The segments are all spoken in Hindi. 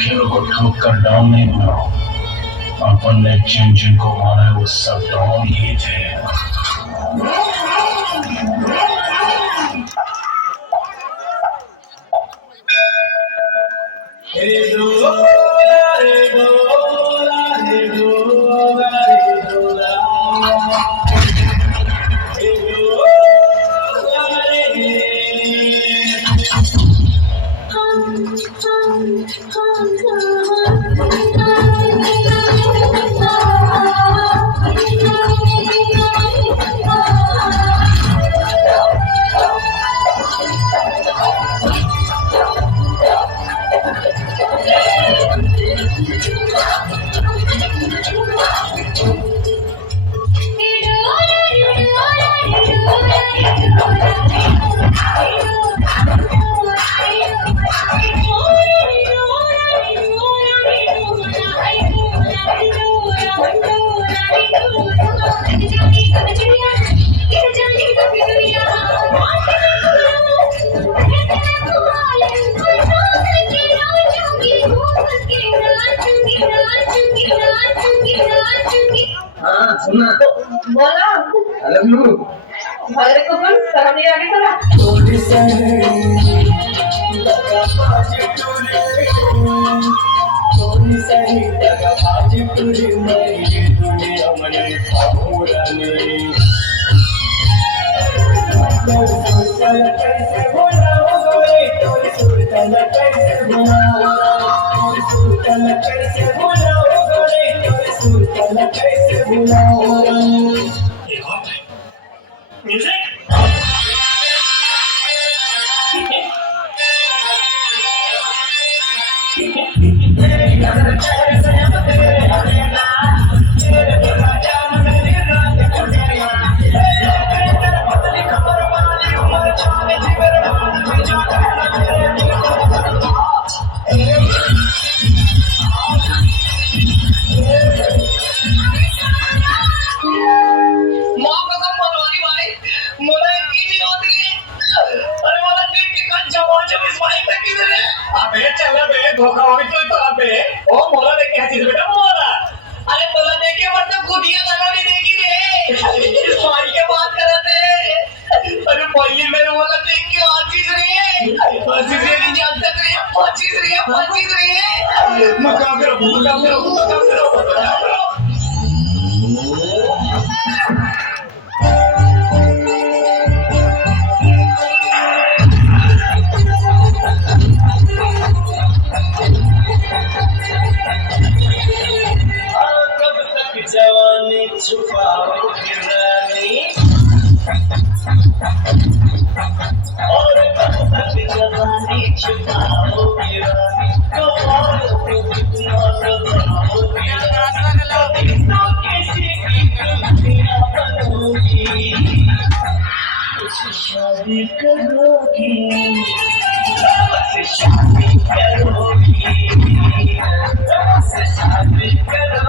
खेलों को ठोक कर डाउन नहीं बना। अपन ने जिन जिन को मारा है वो सब डाउन ही थे। हाँ सुना बोला I love you. भगरे को कौन सलाम नहीं आगे चला माँ कसम बनवाली भाई मला की नहीं होती अरे मला देख के कंचा वाचा इस भाई तक किधर है अबे चल बे धोखा होई तो अबे ओ मोला देख के हंसी बेटा मोला अरे मोला देख के मतलब गुदिया गाना भी देखी रे इस भाई के बात करते अरे पहले मेरे मोला देख के हंसी रही है हंसी से नहीं जानता रही हंसी रही है मका करो जवानी छुपाओ रानी और कब तक जवानी छुपाओ रानी तो और कितना सताओ रानी तो किसी की गलतियां बनोगी मुझसे शादी करोगी मुझसे शादी करोगी मुझसे शादी करोगी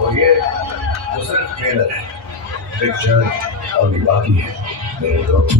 और ये तो सिर्फ ट्रेलर है। पिक्चर अभी बाकी है मेरे दोस्त।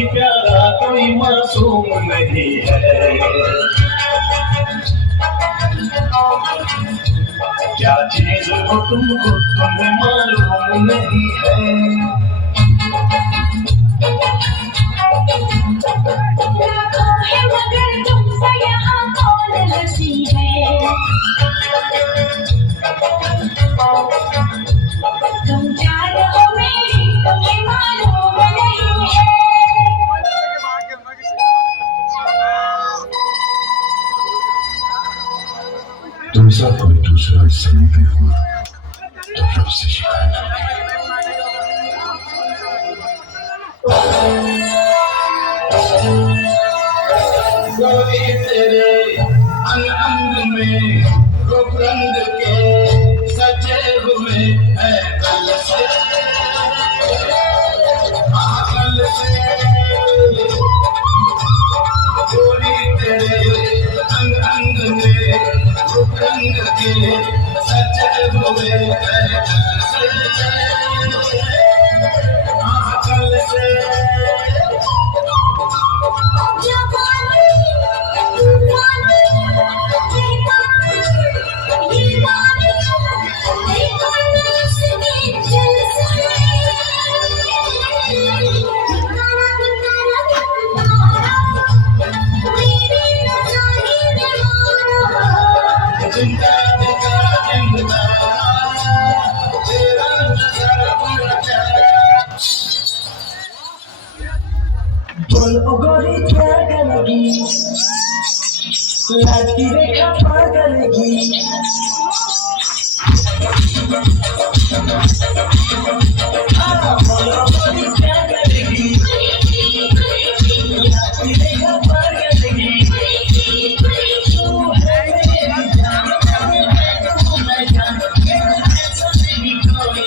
कोई प्यारा कोई मासूम नहीं है। क्या चीज हो तुमको तुम्हें मालूम नहीं है। मगर तुमसे यहाँ कौन हंसी है। तुम जान हो मेरी तुम्हें मालूम नहीं है। तुम्हें साथ कोई दूसरा हिस्सा नहीं हुआ तो रब से शिकायत गोरी तेरे अंग अंग में रूप रंग के सजे हुए हैं कल से गोरी तेरे अंग अंग में रूप रंग के सजे हुए हैं कल से गोरी क्या करेगी लाज की रेखा पार करेगी। बोलो गोरी क्या करेगी लाज की रेखा पार करेगी। तू है मेरी जान तू मैं जान ऐसा नहीं कोई।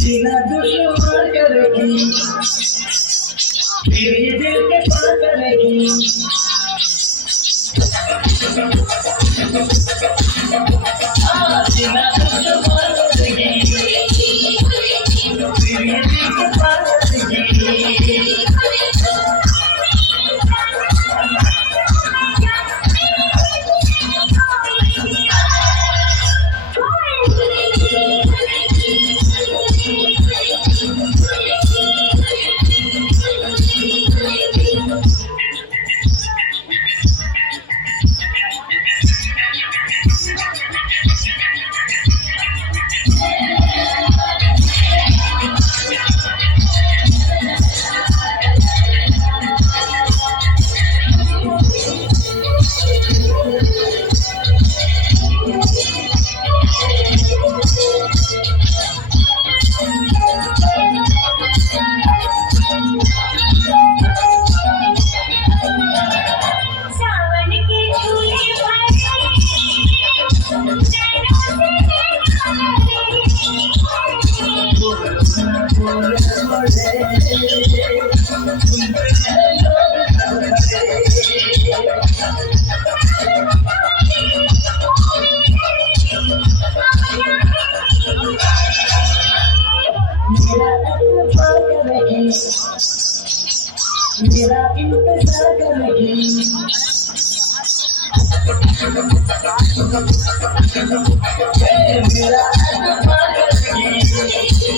जीना दुश्मन करेगी फिर ये दिल के पार करेगी। जीना दुश्मन करेगी फिर ये दिल के पार करेगी। मेरा इंतजार करेगी मेरा इंतजार करेगी